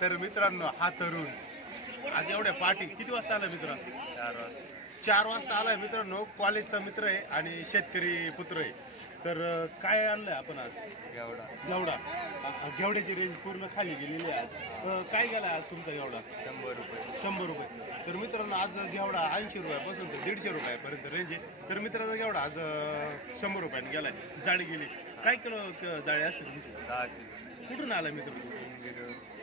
तर मित्रांनो हा तरुण. आज एवढ्या पार्टी. किती वाजता आला मित्र? चार वाजता आलाय मित्रांनो. कॉलेजचा मित्र आहे आणि शेतकरी पुत्र आहे. तर काय आणलंय आपण आज? अ- अ, घेवड्याची रेंज पूर्ण खाली गेलेली आहे आज. काय गेलाय आज तुमचा घेवडा शंभर रुपये. शंभर रुपये. तर मित्रांनो आज घेवडा ऐंशी रुपयापासून तर दीडशे रुपयापर्यंत रेंज आहे. तर मित्राचा घेवडा आज शंभर रुपयाने गेलाय. जाळी गेली. काय किलो जाळी असते तुमची? कुठून आलाय मित्र?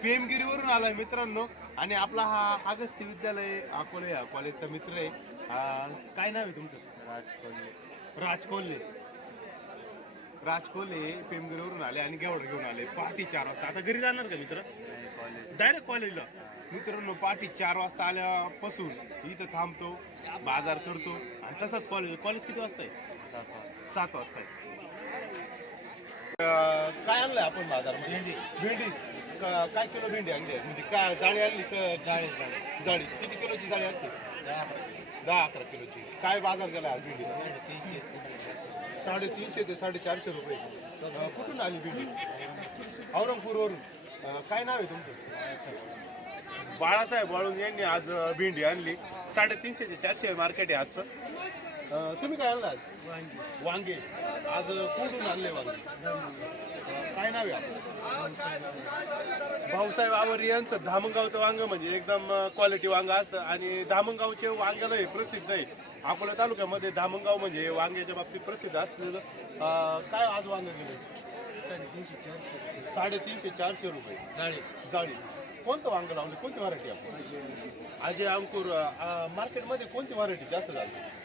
पेमगिरीवरून आलाय मित्रांनो. आणि आपला हा अगस्त्य विद्यालय अकोले कॉलेजचा मित्र आहे. काय नाव आहे तुमचं? राजकोली राजकोल्हे राजकोल्हे पेमगिरीवरून आले आणि घेवडा घेऊन आले. पहाटे चार वाजता. आता घरी जाणार का मित्र? डायरेक्ट कॉलेजला मित्रांनो पहाटे चार वाजता आल्यापासून इथं थांबतो बाजार करतो आणि तसंच कॉलेज कॉलेज किती वाजता. आहे सात वाजता आहे काय आणलंय आपण बाजारमध्ये? भेंडी. क- काय किलो भेंडी आणली? आहे? म्हणजे काय जाळी आणली जाळी जाळी. किती किलोची जाळी आणली? दहा अकरा किलोची. काय बाजार गेला आज भेंडी साडेतीनशे ते साडेचारशे रुपये. अं, कुठून आली भेंडी? औरंगपूरवरून. काय नाव आहे तुमचं? बाळासाहेब वाळून यांनी आज अं, भेंडी आणली. साडेतीनशे ते चारशे मार्केट आहे आजचं. अं, तुम्ही काय आणलं आज वांगे. आज कुठून आणले वांगे? अं, काय नाव आहे आपलं? भाऊसाहेब आवरी यांचं धामणगावचं वांग म्हणजे एकदम क्वालिटी वांग असतं आणि धामणगावचे वांग्याला हे प्रसिद्ध आहे. अकोला तालुक्यामध्ये धामणगाव म्हणजे वांग्याच्या बाबतीत प्रसिद्ध असलेलं अं, काय आज वांग गेले? साडेतीनशे चारशे रुपये. जाळी. जाळी. कोणतं वांग लावले? कोणती व्हरायटी आपण अजय अंकुर. अं, मार्केटमध्ये कोणती व्हरायटी जास्त चालते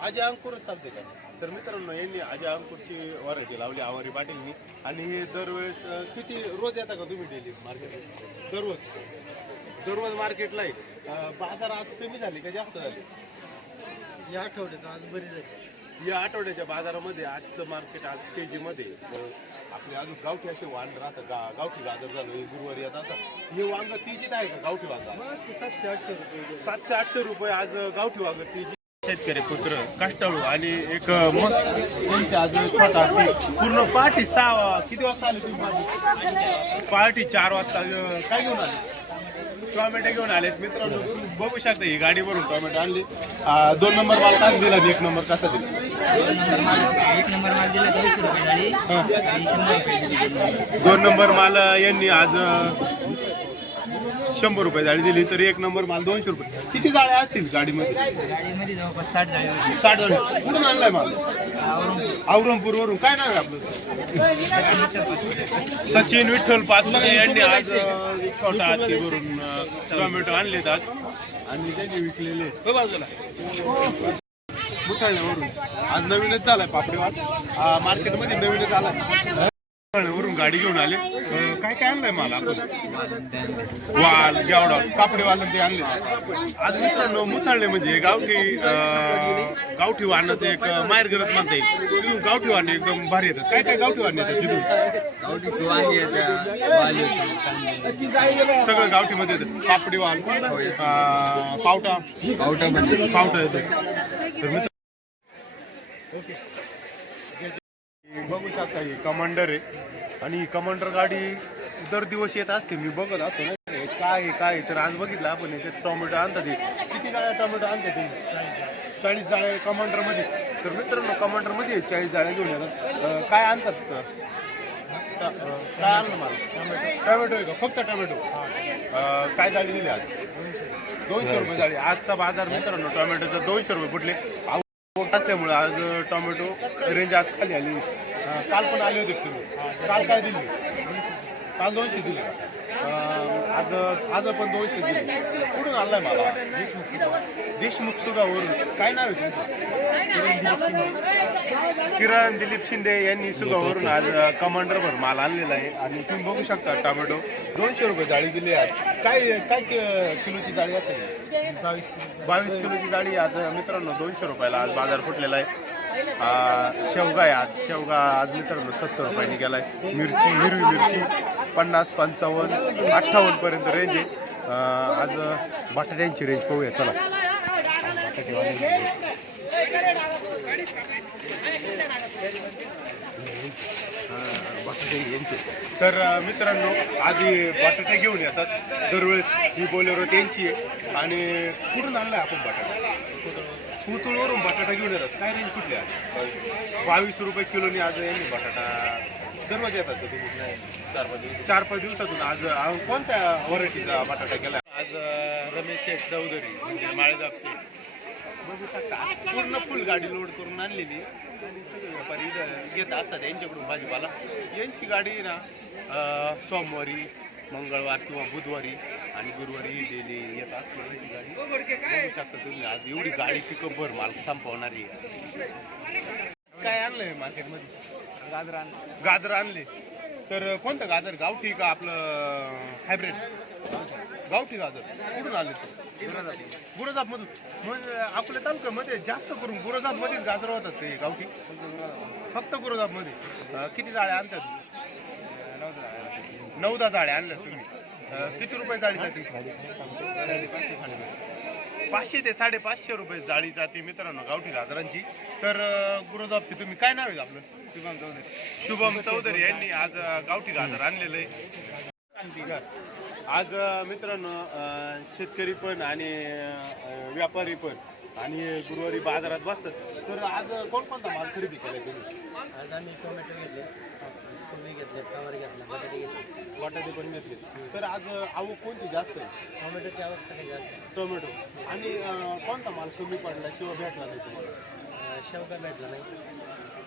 अजय अंकुरच चालते का? तर मित्रांनो यांनी अजय अंकुरची व्हरायटी लावली आवारी पाटीलनी. आणि हे दरवेळेस अं, किती रोज येता का तुम्ही डेली मार्केट दररोज. दररोज मार्केटला आहे अं, बाजार आज कमी झाली का जास्त झाली? या आठवड्यात आज बरी झाली. या आठवड्याच्या बाजारामध्ये आजचं मार्केट आज केजीमध्ये आपले अजून गावठी असे वांग राहतात. गा गावठी गाजर झालं हे गुरुवारी येतात हे वांग तीजीत आहे का गावठी वांग? मग ते सातशे आठशे रुपये. गेले. सातशे आठशे रुपये आज गावठी वांग तीजी शेतकरी पुत्र कष्टाळू आणि एक मस्त त्यांचे हत्ती. पूर्ण पहाटे सहा किती वाजता आले तुम्ही पहाटे? पहाटे चार वाजता अं, काय घेऊन आले टोमॅटो घेऊन आलेत मित्रांनो तुम्ही बघू शकता ही गाडी भरून टोमॅटो आणली अं, दोन नंबर माल कसा दिला आणि एक नंबर कसा दिला एक नंबर माल दिला दोनशे रुपये झाली आणि शंभर रुपये दिली. दोन नंबर माल यांनी आज अं, शंभर रुपये जाळी दिली तर एक नंबर माल दोनशे रुपये. किती जाळ्या असतील गाडीमध्ये? गाडीमध्ये जवळपास साठ होती. साठ जाळ्या कुठून आणलाय माल? औरंगपूर वरून काय नाव आहे आपलं? सचिन विठ्ठल पाचपुते यांनी आज अं, छोटा हत्तीवरून अं, टोमॅटो आणलेत आज. आणि त्यांनी विकलेले. आहेत. हो बाजूला. मुठाळण्यावरून आज नवीनच झालाय पापडीवाट अं, मार्केटमध्ये नवीनच आलाय. वरून गाडी घेऊन आले. काय काय आणलंय मला वाल गेवडा कापडेवाल ते आणले. आज मित्रांनो मुथाळले म्हणजे गावठी गावठी वाहनाचं एक माहेर करत म्हणता येईल. तिथून गावठी वाहने एकदम भारी येतात. काय काय गावठी वाहने येतात तिथून? गावठी वाल. सगळं गावठीमध्ये येतं कापडी वाल अं, पावटा. गावठामध्ये पावटा येतो तर मित्र बघू शकता ही कमांडर आहे. आणि ही कमांडर गाडी दर दिवस येत असते मी बघत असतो ना. हे काय आहे, काय आहे. तर आज बघितलं आपण याच्यात टोमॅटो आणतात हे. किती गाड्या टोमॅटो आणतात तुम्ही चाळीस जाळ्या कमांडरमध्ये. तर मित्रांनो कमांडरमध्ये चाळीस जाळ्या घेऊन येतात. अं, काय आणतात? अं, काय आणलं मला? टोमॅटो आहे का? फक्त टोमॅटो? अं, काय जाळी दिली आज? दोनशे रुपये जाळी. आजचा बाजार मित्रांनो टोमॅटोचा दोनशे रुपये कुठले असल्यामुळे आज टोमॅटो रेंज आज खाली आली. काल पण आले होते तुम्ही. काल काय दिली? काल दोनशे दिले. आज आज पण दोनशे दिले. कुठून आणलाय मला? देशमुख सुगावरून काय नाव आहे तुमचं? किरण दिलीप शिंदे यांनी सुगावरून आज कमांडरवर माल आणलेला आहे. आणि तुम्ही बघू शकता टोमॅटो दोनशे रुपये जाळी दिली आज. काय काय कि- किलोची जाळी असेल? बावीस किलो. बावीस किलोची जाळी आज मित्रांनो दोनशे रुपयाला आज बाजार फुटलेला आहे. शेवगा आहे आज. शेवगा आज मित्रांनो सत्तर रुपयाने गेला आहे मिरची हिरवी मिरची पन्नास पंचावन्न अठ्ठावन्नपर्यंत रेंज आहे. आज बटाट्यांची रेंज पाहूया चला. तर मित्रांनो आधी बटाटे घेऊन येतात. दरवेळेस ही बोलेरो त्यांची आहे. आणि कुठून आणला आपण बटाटा? पुतुळवरून बटाटा घेऊन येतात. काय रेंज कुठली आहे? बावीस रुपये किलोनी आज यांनी बटाटा. दररोज येतात का तुम्ही? चार पाच दिवस चार पाच दिवसातून. आज कोणत्या व्हरायटीचा बटाटा केला आज रमेश शेठ चौधरी म्हणजे बघू शकता. पूर्ण फुल गाडी लोड करून आणलेली. व्यापारी घेत असतात यांच्याकडून भाजीपाला. यांची गाडी ना सोमवारी मंगळवार किंवा बुधवारी आणि गुरुवारी डेली येत असते यांची गाडी बघू शकता तुम्ही. आज एवढी गाडी पिकअप भर माल संपवणारी. काय आणलंय मार्केटमध्ये? गाजर गाजर आणले. तर कोणतं गाजर? गावठी का आपलं हायब्रिड गावठी गाजर. कुठून आले गुरुजाप मधून म्हणजे आपल्या तालुक्यामध्ये जास्त करून गुरुजाप मध्येच गाजर होतात ते गावठी. फक्त गुरुजापमध्ये किती जाळ्या आणतात? नऊदा जाळ्या आणल्या तुम्ही. किती रुपये जाळी जाते? पाचशे ते साडेपाचशे रुपये जाळी जाते मित्रांनो गावठी गाजरांची. तर गुरुदाबची तुम्ही काय नाव आहे आपलं? शुभम चौधरी. शुभम चौधरी यांनी आज गावठी गाजर आणलेलं आहे. आज मित्रांनो शेतकरी पण आणि व्यापारी पण आणि गुरुवारी बाजारात बसतात. तर आज कोणकोणता माल खरेदी केलाय तुम्ही? आज आम्ही टोमॅटो घेतले कोबी घेतले फ्लावर घेतला बटाटे घेतले. बटाटे पण घेतले. तर आज आवक कोणती जास्त आहे? टोमॅटोची आवक सगळी जास्त टोमॅटो. आणि कोणता माल कमी पडला किंवा भेटला नाही तुम्हाला? आहे. शेवगा भेटला नाही.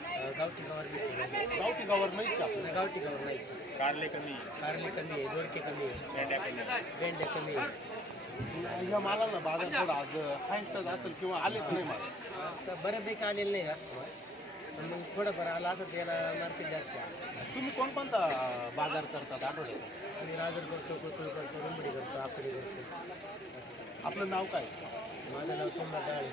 गावठी गवार नाही गावठी गावर नाहीच का? गावठी गवार नाहीच कारले कमी. कारले कमी आहे दोडके कमी आहे. भेंडे कमी. आहे. ह्या मालाला बाजार थोडा आज हायस्टच असेल किंवा आलेच नाही माल. बऱ्यापैकी आलेलं नाही माल. पण मग थोडंफार आला असं त्याला मार्केट जास्त आहे. तुम्ही कोणकोणता अं, बाजार करतात आठवड्यात आणि राजर करतो कोथरूड करतो रुंबडी करतो आकडी करतो. आपलं नाव काय? माझं नाव सोमनाथ डाळे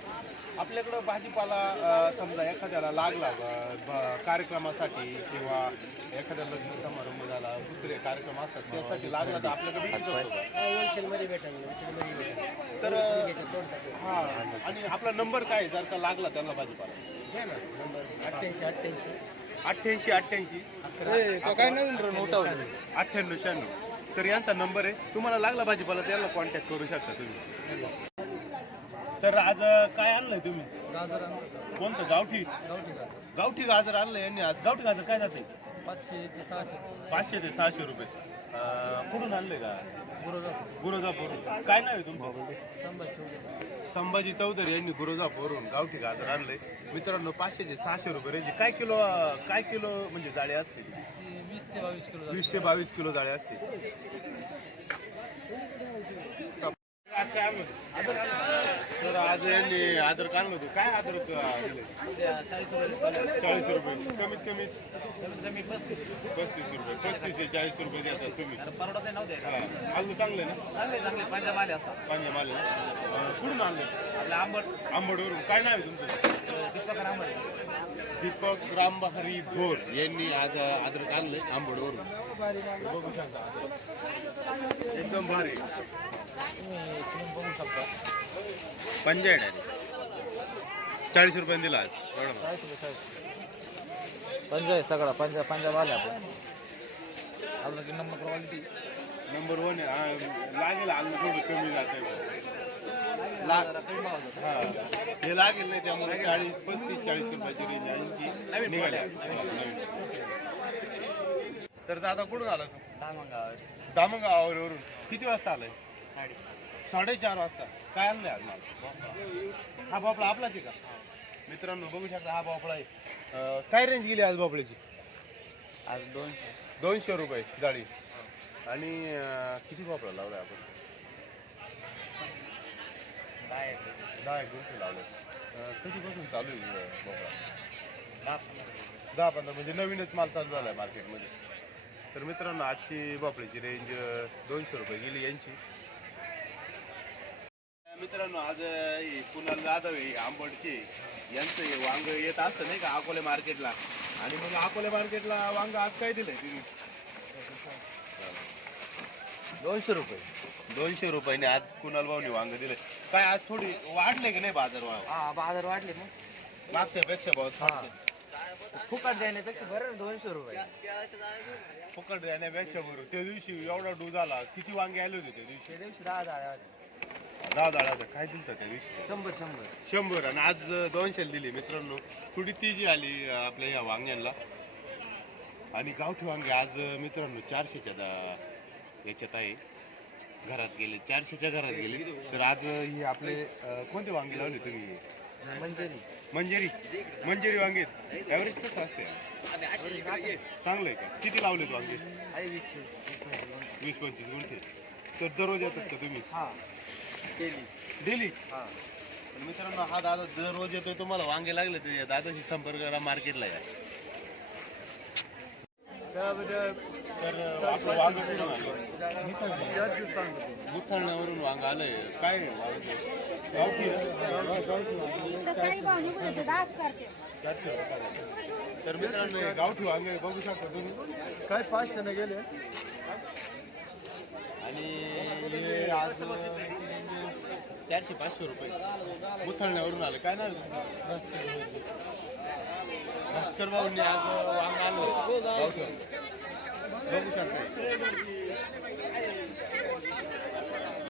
आपल्याकडं भाजीपाला अं, समजा एखाद्याला लागला अं, ब- कार्यक्रमासाठी किंवा एखाद्या लग्न समारंभ झाला दुसरे कार्यक्रम असतात त्यासाठी लागला तर आपल्याकडे भेटू शकतो का? होलसेलमध्ये भेटेल तर तास हा आणि आपला नंबर काय आहे? जर का लागला त्यांना भाजीपाला. घ्या ना नंबर अठ्ठ्याऐंशी. अठ्ठ्याऐंशी अठ्ठ्याऐंशी अठ्ठ्याऐंशी अठ्ठ्याण्णव शहाण्णव. तर यांचा नंबर आहे. तुम्हाला लागला भाजीपाला त्यांना कॉन्टॅक्ट करू शकता तुम्ही. तर आज अं, काय आणलंय तुम्ही? गाजर कोणतं? गावठी? गावठी गाजर. गावठी गाजर आणलं यांनी आज. गावठी गाजर काय जाते? पाचशे ते सहाशे. पाचशे ते सहाशे रुपये. कुठून आणले का? गुरुजापूर. काय नाव आहे तुमचं? संभाजी चौधरी. यांनी गुरुजापूरवरून गावठी गाजर आणले. मित्रांनो पाचशे ते सहाशे रुपये रेंज काय किलो काय किलो म्हणजे जाळे असते वीस ते बावीस किलो वीस ते बावीस किलो जाळे असते आज आणलं यांनी अद्रक आणलं होतं. काय अद्रक? चाळीस रुपये. कमीत कमी? पस्तीस पस्तीस रुपये. पस्तीस ते चाळीस रुपये देतात तुम्ही. हा. आलू चांगलं ना? पंजाब आले कुठून आणलं? आंबडवरून काय नाव आहे तुमचं? दीपक रामबहारी भोर यांनी आज अद्रक आणलंय आंबडवरून बघू शकता. अद्रक. एकदम भारी. बघू शकता. पंजा आहे डायरेक्ट चाळीस रुपयाने दिला आज एवढा माल. पंजाब आहे सगळा पंजाब पंजाब आले आपण आपलं की नंबर क्वालिटी नंबर वन हा, लागेल आलू थोडं कमी जाते. लाग हा. हे लागेल नाही त्यामुळे चाळीस पस्तीस चाळीस रुपयाची रेंज ऐंशी निघाली. तर दादा कुठून आला? तू दामगावावरून किती वाजता आलाय? साडेचार वाजता. काय आणलंय आज माल? हा भोपळा आपलाच आहे का? मित्रांनो बघू शकता हा भोपळा आहे. अं, काय रेंज गेली आज भोपळ्याची? आज दोनशे. दोनशे रुपये जाळी. आणि अं, किती भोपळा लावलाय आपण? दहा एक दोनशे लावले. कधीपासून चालू आहे अं, भोपळा? दहा पंधरा म्हणजे नवीनच माल चालू झालाय मार्केटमध्ये तर मित्रांनो आजची भोपळ्याची रेंज दोनशे रुपये गेली यांची. मित्रांनो आज हे कुणाल जाधव आहे आंबडचे यांचं हे वांग येत असतं नाही का अकोले मार्केटला. आणि मग अकोले मार्केटला वांग आज काय दिलंय तुम्ही दोनशे रुपये. दोनशे रुपयाने आज कुणाल भाऊनी वांग दिले काय आज थोडी वाढले की नाही बाजार भाव? हा बाजार वाढले मग मागच्या पेक्षा भाव. फुकट देण्यापेक्षा बरं दोनशे रुपये. फुकट देण्यापेक्षा बरोबर त्या दिवशी एवढा डोस आला किती वांगे आले होते त्या दिवशी? त्या दिवशी दहा जाळ्या दहा दहा काय दिलं त्या दिवशी शंभर शंभर. शंभर आणि आज दोनशे दिली मित्रांनो. थोडी तेजी आली अं, आपल्या या वांग्यांना आणि गावठी वांगे आज मित्रांनो चारशेच्या दा- याच्यात आहे. घरात गेले चारशेच्या घरात गेले. तर आज ही आपले अं, कोणते वांगे लावले तुम्ही? मंजरी. मंजेरी. मंजेरी वांगे. ॲव्हरेज कसं असते? चांगलं आहे का? किती लावलेत वांगे? आहे वीस तीस वीस. वीस पंचवीस गुंठे. तर दररोज येतात का तुम्ही? हा. डेली हा. पण मित्रांनो हा दादा दररोज येतोय तुम्हाला वांगे लागले तर या दादाशी संपर्क करा मार्केटला या. तर आपलं वांग कुठून आलं? मुथाळण्यावरून वांग आलंय. काय आहे वांगे? गावठी आहे? तर चारशे रुपये. मित्रांनो हे गावठी वांगे बघू शकता तुम्ही. काय पाचशे न गेले? आणि हे आज चारशे पाचशे रुपये. उथळण्यावरून आलं. काय नाव भास्कर भाऊंनी आज वांग आणलं. बघू शकता.